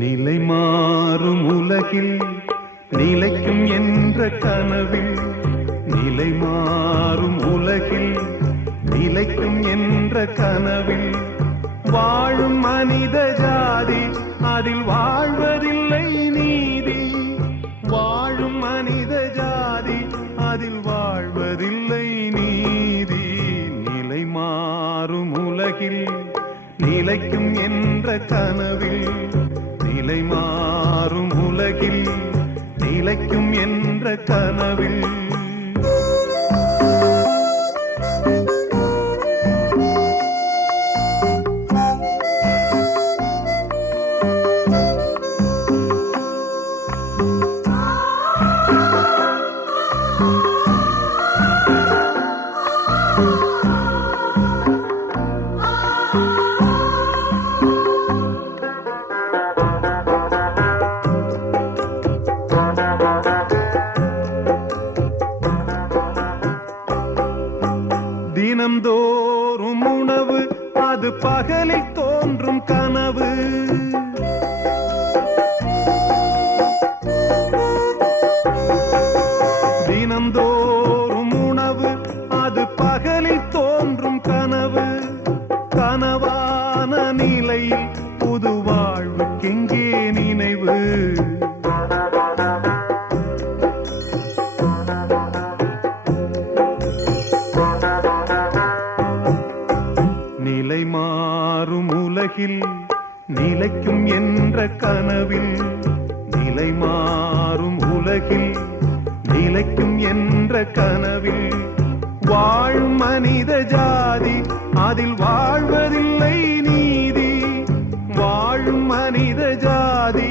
நிலை மாறும் உலகில் நிலைக்கும் என்ற கனவில், நிலை மாறும் உலகில் நிலைக்கும் என்ற கனவில் வாழும் மனித ஜாதி அதில் வாழ்வதில்லை நீதி. வாழும் மனித ஜாதி அதில் வாழ்வதில்லை நீதி. நிலை மாறும் உலகில் நிலைக்கும் என்ற கனவில், நிலை மாறும் உலகில் நிலைக்கும் என்ற கனவில் தினம்தோறும் உணவு அது பகலில் தோன்றும் கனவு. தினம்தோறும் உணவு அது பகலில் தோன்றும் கனவு. கனவான நிலையில் புது வாழ்வுக்கெங்கே நினைவு? நிலை மாறும் உலகில் நிலைக்கும் என்ற கனவில், நிலை மாறும் உலகில் நிலைக்கும் என்ற கனவில் வாழும் மனித ஜாதி அதில் வாழ்வதில்லை நீதி. வாழும் மனித ஜாதி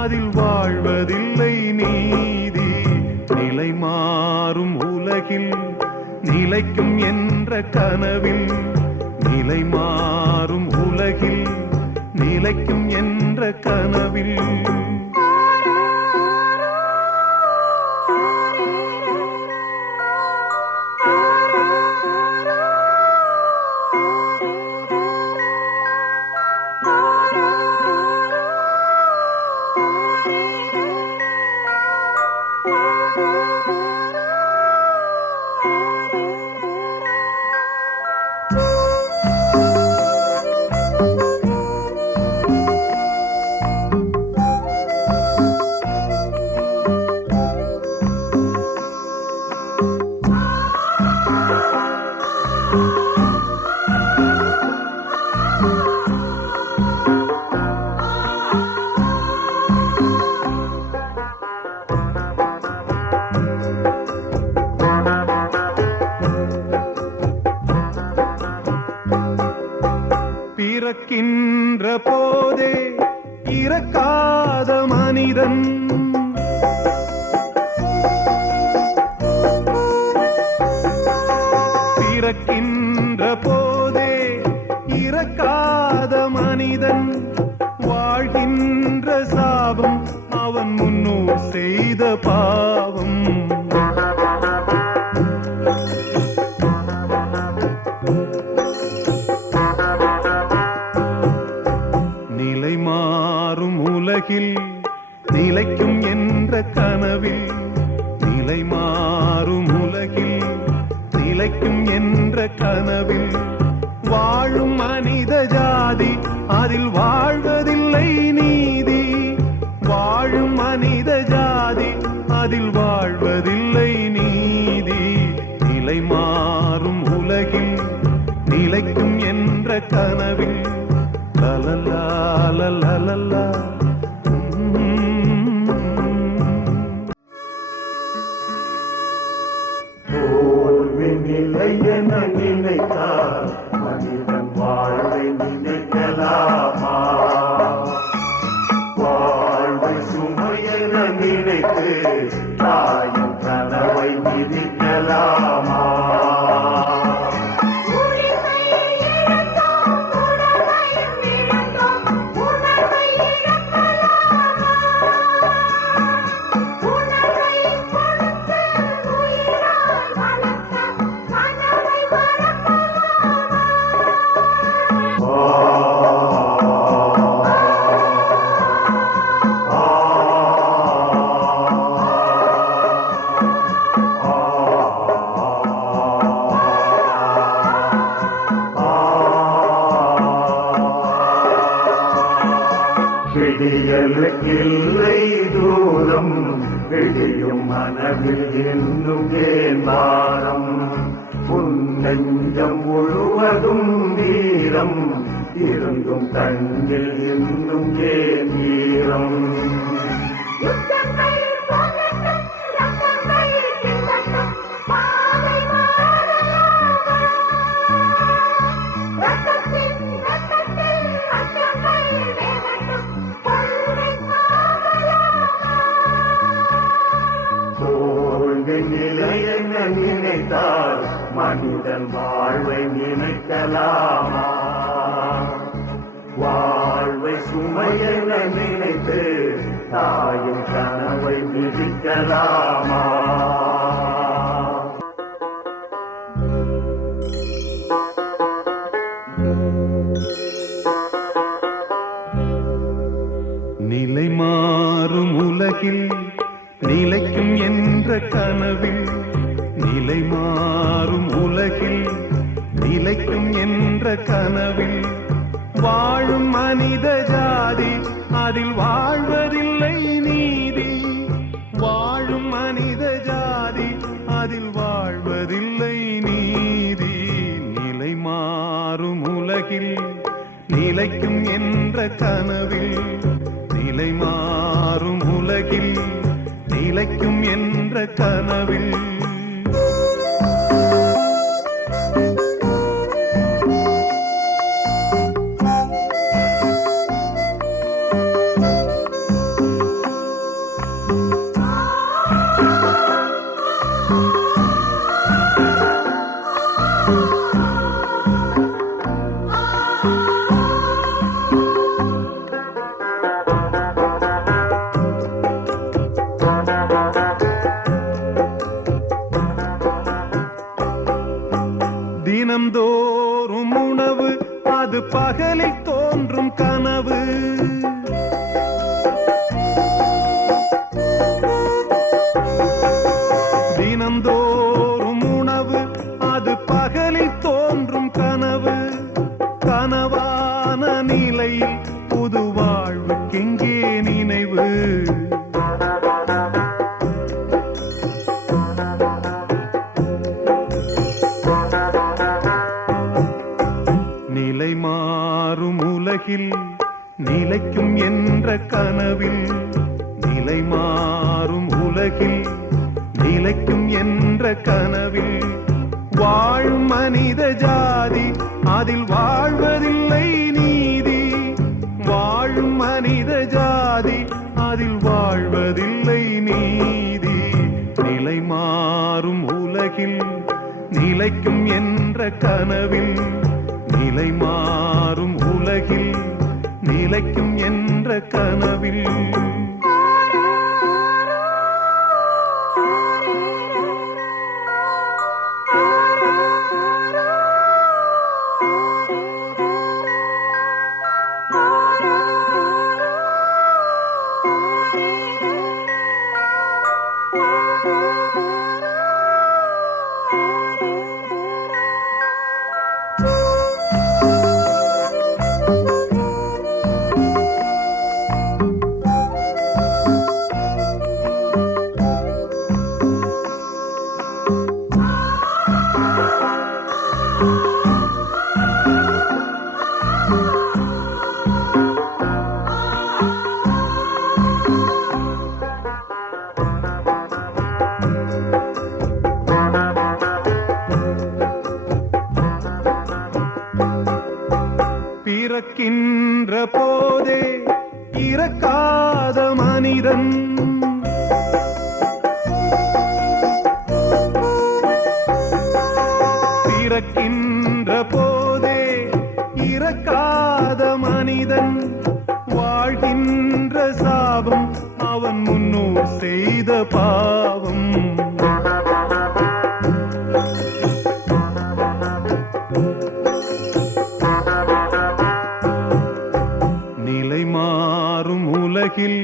அதில் வாழ்வதில்லை நீதி. நிலை மாறும் உலகில் நிலைக்கும் என்ற கனவில், நிலை மாறும் உலகில் நிலைக்கும் என்ற கனவில் பிறக்கின்ற போதே இறக்காத மனிதன், பிறக்கின்ற போதே இறக்காத மனிதன் வாழ்கின்ற சாபம் அவன் முன்னோர் செய்த பாவம். நிலை மாறும் உலகில் நிலைக்கும் என்ற கனவில், நிலை மாறும் உலகில் நிலைக்கும் என்ற கனவில் வாழும் மனித ஜாதி அதில் வாழ்வதில்லை நீதி. வாழும் மனித ஜாதி அதில் வாழ்வதில்லை நீதி. நிலை மாறும் உலகில் நிலைக்கும் என்ற கனவில் லலலா லலலா. தோல்வி நிலை என நினைத்தால் மனிதன் வாழ்வை நினைக்கலாமா? வாழ்வை சுமையென நினைத்து தாயின் கனவை மிதிக்கலாமா? இல்லை தூரம் விழியும் மனதில் இன்னும் ஏன் வாரம் உன் நெஞ்சம் முழுவதும் வீரம் இருந்தும் கண்ணில் இன்னும் ஏன் வீரம் நிலையை நினைத்தால் மனிதன் வாழ்வை நினைக்கலாமா வாழ்வை சுமையென நினைத்து தாயும் கனவை விதிக்கலாமா நிலை மாறும் உலகில் நிலைக்கும் என்ற கனவில் நிலை மாறும் உலகில் நிலைக்கும் என்ற கனவில் வாழும் மனித ஜாதி அதில் வாழ்வதில்லை நீதி வாழும் மனித ஜாதி அதில் வாழ்வதில்லை நீதி நிலை மாறும் உலகில் நிலைக்கும் என்ற கனவில் நிலை மாறும் உலகில் நிலைக்கும் என்ற கனவில் தினம்தோறும் உணவு அது பகலில் தோன்றும் கனவு தினம்தோறும் உணவு அது பகலில் தோன்றும் கனவு கனவான நிலையில் புது வாழ்வுக்கெங்கே நினைவு நிலை மாறும் உலகில் நிலைக்கும் என்ற கனவில் நிலை மாறும் உலகில் நிலைக்கும் என்ற கனவில் வாழும் மனித ஜாதி அதில் வாழ்வதில்லை நீதி வாழும் மனித ஜாதி அதில் வாழ்வதில்லை நீதி நிலை மாறும் உலகில் நிலைக்கும் என்ற கனவில் நிலை மாறும் உலகில் நிலைக்கும் என்ற கனவில் பிறக்கின்ற போதே இறக்காத மனிதன் பிறக்கின்ற போதே இறக்காத மனிதன் வாழ்கின்ற சாபம் அவன் முன்னோர் செய்த பாவம் நிலை மாறும் உலகில்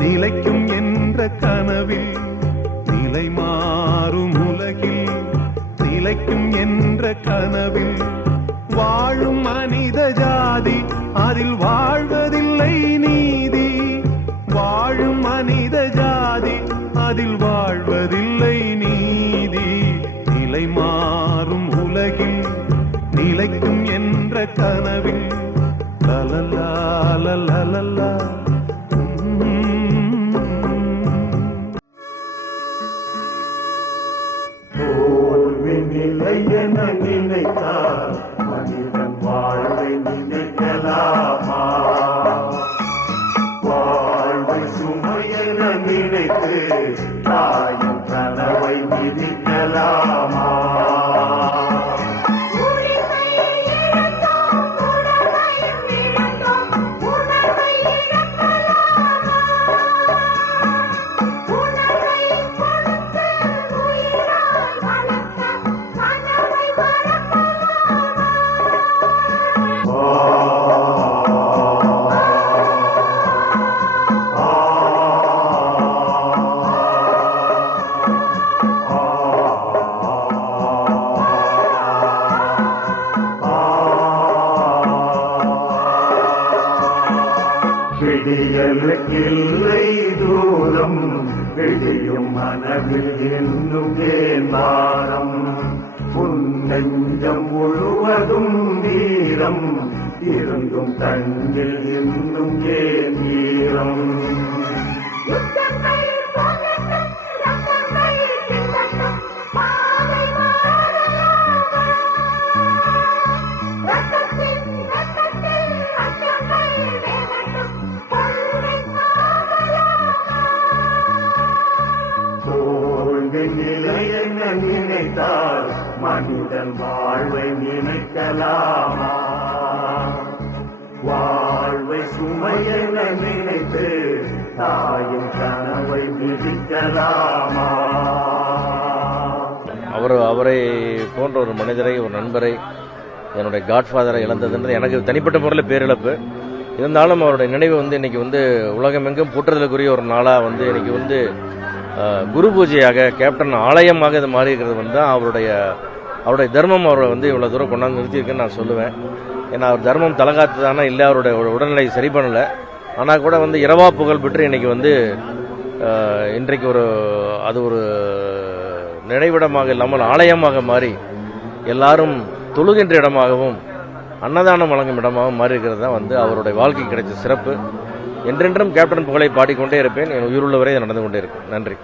நிலைக்கும் என்ற கனவில் நிலை மாறும் உலகில் நிலைக்கும் என்ற கனவில் வாழும் மனித ஜாதி அதில் வாழ்வதில்லை நீதி நிலை மாறும் உலகில் நிலைக்கும் என்ற கனவில் லலலா தோல்வி நிலை என நினைத்தால் மனிதன் வாழ்வை நினைக்கலாமா? வாழ்வை சுமையென நினைத்து தாயும் கனவை விதிக்கலாமா? விடியலுக்கில்லை தூரம் விடியும் மனதில் என்னும் ஏமாறம் உன் நெஞ்சம் முழுவதும் வீரம் இருந்தும் கண்ணில் இன்னும் ஏன் வீரம் நிலை என்ன நினைத்தால் மனிதன் வாழ்வை நினைக்கலாமா? வாழ்வை சுமையென நினைத்து தாயின் கனவை விதிக்கலாமா? அவரை போன்ற ஒரு மனிதரை, ஒரு நண்பரை, என்னுடைய காட்ஃபாதரை இழந்ததுன்றது எனக்கு தனிப்பட்ட முறையில் பேரிழப்பு. இருந்தாலும் அவருடைய நினைவு இன்னைக்கு உலகமெங்கும் போற்றுதலுக்குரிய ஒரு நாளாக இன்னைக்கு குரு பூஜையாக, கேப்டன் ஆலயமாக இது மாறி இருக்கிறது அவருடைய தர்மம் அவரை இவ்வளோ தூரம் கொண்டாந்து நிறுத்தியிருக்குன்னு நான் சொல்லுவேன். ஏன்னா அவர் தர்மம் தலகாத்து தானே இல்லை, அவருடைய உடல்நிலை சரி பண்ணலை. ஆனால் கூட இரவா புகழ் பெற்று இன்னைக்கு இன்றைக்கு அது ஒரு நினைவிடமாக இல்லாமல் ஆலயமாக மாறி எல்லாரும் தொழுகின்ற இடமாகவும் அன்னதானம் வழங்கும் இடமாகவும் மாறி இருக்கிறது தான் அவருடைய வாழ்க்கை கிடைச்ச சிறப்பு. என்றென்றும் கேப்டன் புகழை பாடிக்கொண்டே இருப்பேன். என் உயிருள்ளவரை நடந்து கொண்டே இருக்கும். நன்றி.